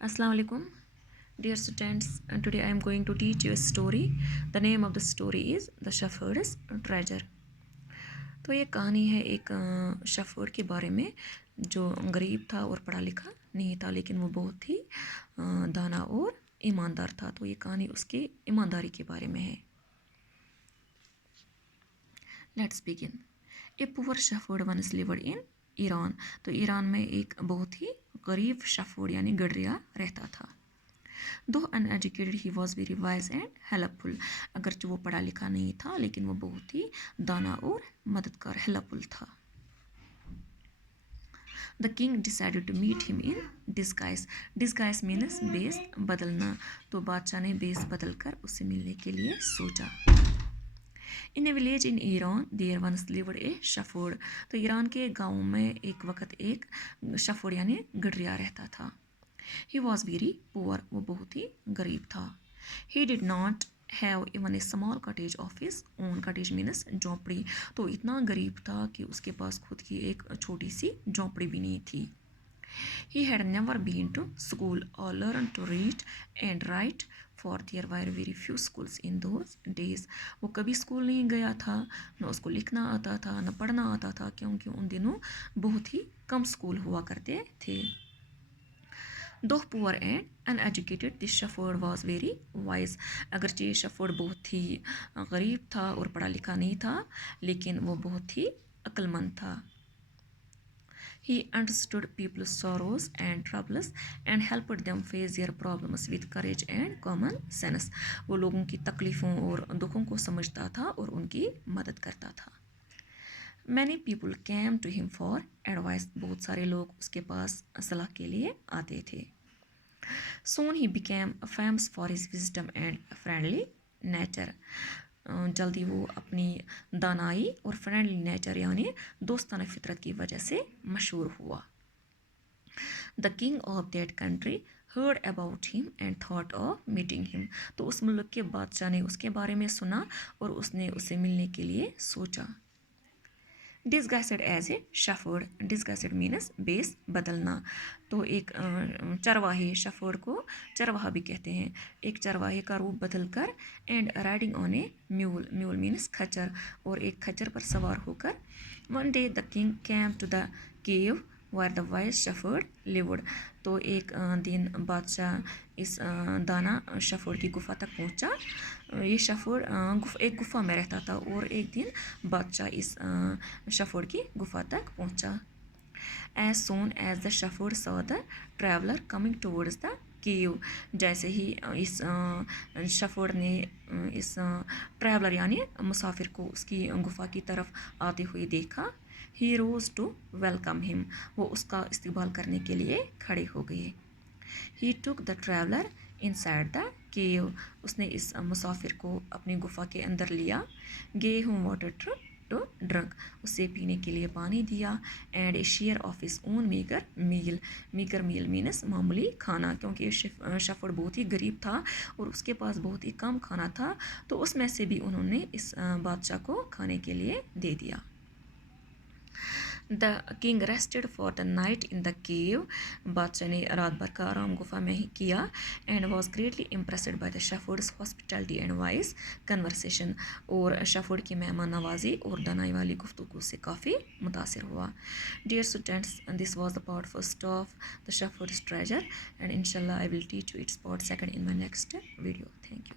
Assalamu alaikum, dear students. Today I am going to teach you a story. The name of the story is The Shepherd's Treasure. तो ये कहानी है एक shepherd के बारे में जो गरीब था और पढ़ा लिखा नहीं था, लेकिन वो बहुत ही दाना और ईमानदार था। तो ये कहानी उसकी ईमानदारी के बारे में है। Let's begin. A poor shepherd once lived in Iran. तो ईरान में एक बहुत ही गरीब शेफर्ड यानी गडरिया रहता था। दो uneducated he was very wise and helpful. अगरचे वो पढ़ा लिखा नहीं था, लेकिन वो बहुत ही दाना और मददगार हेल्पफुल था। The king decided to meet him in disguise. Disguise means बेस बदलना। तो बादशाह ने बेस बदल कर उससे मिलने के लिए सोचा। In a village in Iran there once lived a shepherd. तो ईरान के गाँव में एक वक्त एक शेफर्ड यानी गडरिया रहता था। He was very poor. वो बहुत ही गरीब था। He did not have even a small cottage of his own. Cottage means झोंपड़ी। तो इतना गरीब था कि उसके पास खुद की एक छोटी सी झोंपड़ी भी नहीं थी। He had never been to school or learned to read and write, for there were very few schools in those days. वो कभी स्कूल नहीं गया था, न उसको लिखना आता था न पढ़ना आता था, क्योंकि उन दिनों बहुत ही कम स्कूल हुआ करते थे। Though poor and uneducated, this shepherd was very wise. अगरचे ये शेफर्ड बहुत ही गरीब था और पढ़ा लिखा नहीं था, लेकिन वो बहुत ही अक्लमंद था। He understood people's sorrows and troubles and helped them face their problems with courage and common sense. वो लोगों की तकलीफ़ों और दुखों को समझता था और उनकी मदद करता था। Many people came to him for advice. बहुत सारे लोग उसके पास सलाह के लिए आते थे। Soon he became famous for his wisdom and friendly nature. जल्दी वो अपनी दानाई और फ्रेंडली नेचर यानी दोस्ताना फितरत की वजह से मशहूर हुआ। The king of that country heard about him and thought of meeting him. तो उस मुल्क के बादशाह ने उसके बारे में सुना और उसने उसे मिलने के लिए सोचा। Disguised as a shepherd. Disguised means बेस बदलना। तो एक चरवाहे, शेफर्ड को चरवाहा भी कहते हैं, एक चरवाहे का रूप बदल कर and riding on a mule. Mule means खच्चर, और एक खच्चर पर सवार होकर। One day the king came to the cave where the wise shepherd lived. तो एक दिन बादशाह इस दाना शेफर्ड की गुफा तक पहुंचा। ये शेफर्ड एक गुफा में रहता था और एक दिन बादशाह इस शेफर्ड की गुफा तक पहुंचा। As soon as the shepherd saw the traveler coming towards the cave, जैसे ही इस शेफर्ड ने इस ट्रैवलर यानी मुसाफिर को उसकी गुफा की तरफ आते हुए देखा। He rose to welcome him. वो उसका इस्तकबाल करने के लिए खड़े हो गए। He took the traveler inside the cave. उसने इस मुसाफिर को अपनी गुफा के अंदर लिया। Gave him water to drink. उसे पीने के लिए पानी दिया। And a share of his own meager meal. meager meal means मामूली खाना, क्योंकि शेफर्ड बहुत ही गरीब था और उसके पास बहुत ही कम खाना था, तो उसमें से भी उन्होंने इस बादशाह को खाने के लिए दे दिया। The king rested for the night in the cave. बादशाह ने रात भर का आराम गुफा में ही किया। And was greatly impressed by the shepherd's hospitality and wise conversation. और शेफर्ड की मेहमान नवाजी और दानाई वाली गुफ्तगू से काफ़ी मुतासिर हुआ। Dear students, this was the part first of the shepherd's treasure, and inshallah I will teach you its part second in my next video. Thank you.